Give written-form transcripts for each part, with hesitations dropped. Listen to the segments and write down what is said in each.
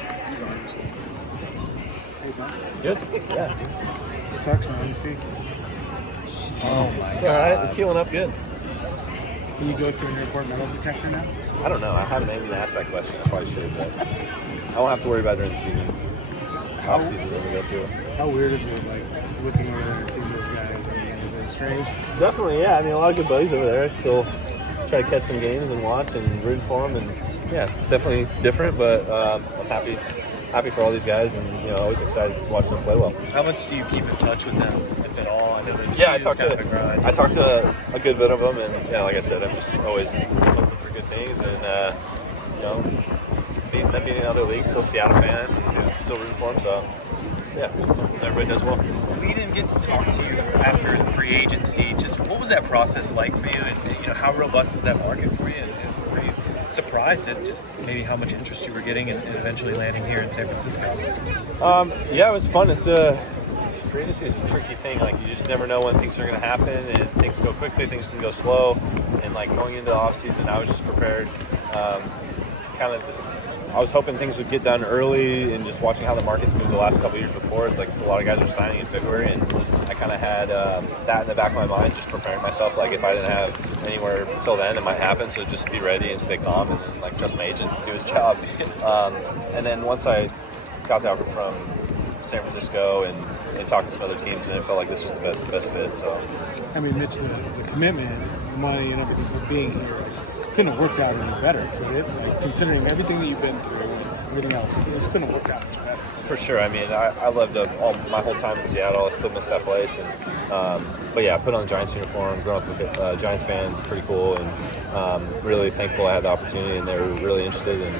He's on. Hey, man. Good. Yeah. It sucks, man. Let me see. Oh, my It's God. all right. It's healing up good. Can you go through an airport metal detector now? I don't know. I haven't even asked that question. I probably should, but I won't have to worry about it during the season. Off season when we go through it. How weird is it, like, looking over there and seeing those guys? I mean, is it strange? Definitely, yeah. I mean, a lot of good buddies over there. Still try to catch some games and watch and root for them. And yeah, it's definitely different, but I'm happy for all these guys, and always excited to watch them play well. How much do you keep in touch with them, if at all? I know that Yeah, I talked to a good bit of them, and like I said, I'm just always looking for good things, and them being in other leagues, still Seattle fan, still rooting for them, so yeah, everybody does well. We didn't get to talk to you after free agency. Just what was that process like for you, and how robust was that market for you? And were you surprised at just maybe how much interest you were getting and eventually landing here in San Francisco? Yeah, it was fun. Free agency is a tricky thing. Like, you just never know when things are going to happen, and things go quickly, things can go slow. And like going into the off season, I was just prepared. I was hoping things would get done early, and just watching how the market's moved the last couple of years before. It's like a lot of guys are signing in February, and I kind of had that in the back of my mind, just preparing myself. Like, if I didn't have anywhere till then, it might happen. So just be ready and stay calm, and then like trust my agent to do his job. And then once I got the offer from San Francisco and talking to some other teams, and it felt like this was the best fit. So, I mean, Mitch, the commitment, the money, and everything for being here, couldn't have worked out any better, could it? Like, considering everything that you've been through and everything else, this couldn't have worked out much better. For sure. I mean, I loved my whole time in Seattle. I still miss that place. And but yeah, I put on the Giants uniform. Growing up with Giants fans, pretty cool, and really thankful I had the opportunity, and they were really interested. And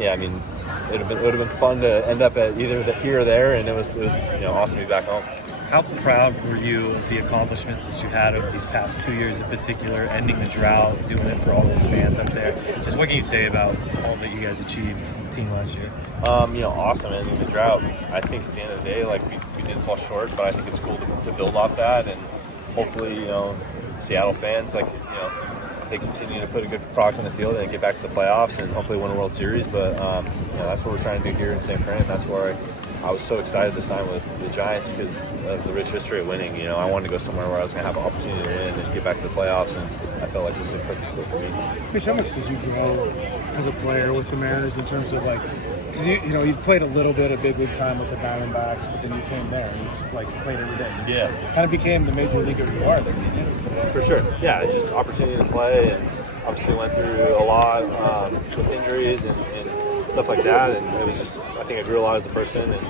yeah, I mean, it would have been fun to end up at either here or there, and it was awesome to be back home. How proud were you of the accomplishments that you had over these past 2 years in particular, ending the drought, doing it for all those fans up there? Just what can you say about all that you guys achieved as a team last year? Awesome ending the drought. I think at the end of the day, like, we did fall short, but I think it's cool to build off that, and hopefully, Seattle fans, they continue to put a good product on the field and get back to the playoffs and hopefully win a World Series. But that's what we're trying to do here in San Fran. That's where I was so excited to sign with the Giants because of the rich history of winning. I wanted to go somewhere where I was going to have an opportunity to win and get back to the playoffs, and I felt like this was a perfect fit for me. Mitch, how much did you grow as a player with the Mariners in terms of, like, because you played a little bit of big league time with the Diamondbacks, but then you came there and you just played every day. Yeah, kind of became the major leaguer you are there. For sure. Yeah, just opportunity to play, and obviously went through a lot with injuries and stuff like that, and it was just, I think I grew a lot as a person, and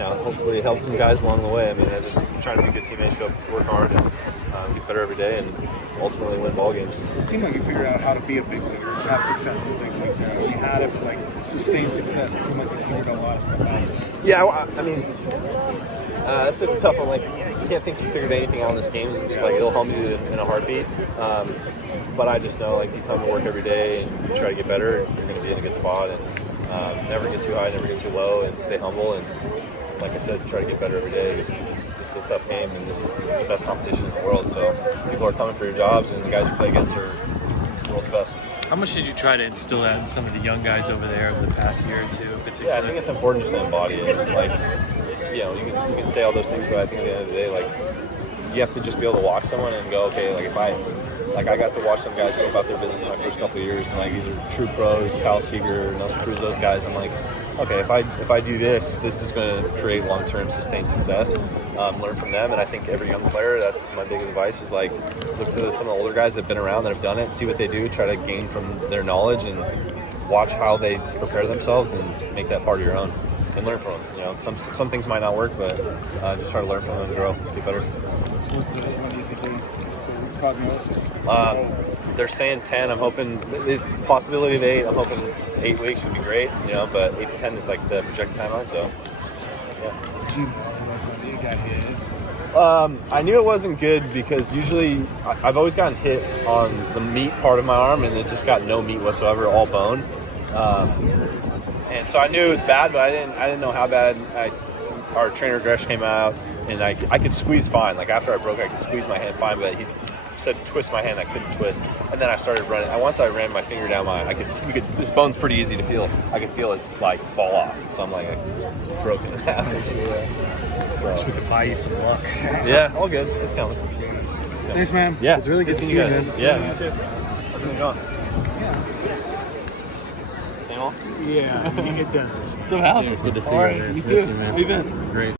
hopefully help some guys along the way. I mean, I just trying to be a good teammate, show up, work hard, and get better every day, and ultimately win ball games. It seemed like you figured out how to be a big leaguer, to have success in the big leagues. You had it, but sustained success. It seemed like you figured out a lot of stuff out. Yeah, I mean, that's a tough one. Like, you can't think you figured anything out in this game. It's just like, it'll help you in a heartbeat. But I just know, like, you come to work every day and you try to get better, you're going to be in a good spot, and never get too high, never get too low, and stay humble. And like I said, try to get better every day. This is a tough game, and this is the best competition in the world. So people are coming for your jobs, and the guys you play against are the world's best. How much did you try to instill that in some of the young guys over there over the past year or two? Yeah, I think it's important just to embody it. Like, you can say all those things, but I think at the end of the day, like, you have to just be able to watch someone and go, okay, like, if I got to watch some guys go about their business in my first couple of years, and like, these are true pros, Kyle Seager, Nelson Cruz, those guys. I'm like, okay, if I do this is going to create long-term sustained success. Learn from them, and I think every young player, that's my biggest advice, is like, look to some of the older guys that have been around, that have done it, see what they do, try to gain from their knowledge, and watch how they prepare themselves, and make that part of your own, and learn from them. Some things might not work, but just try to learn from them and grow, get better. What do you think is the prognosis? They're saying 10. I'm hoping it's a possibility of 8. I'm hoping 8 weeks would be great, but 8 to 10 is like the projected timeline. So, yeah. Did you know when you got hit? I knew it wasn't good because usually I've always gotten hit on the meat part of my arm, and it just got no meat whatsoever, all bone. And so I knew it was bad, but I didn't know how bad. Our trainer Gresh came out, and I could squeeze fine. Like, after I broke, I could squeeze my hand fine, but said twist my hand, I couldn't twist, and then I started running. Once I ran my finger down this bone's pretty easy to feel. I could feel it's like fall off. So I'm like, it's broken in half. Wish we could buy you some luck. Yeah, all good. It's coming. Thanks, man. Yeah, it's really good to see you, guys. man. Yeah, you too. How's it going? Yeah. Same old. Yeah, it does. So Alex, Good to see All you. right, Man. you Miss too. man. How you been? Great.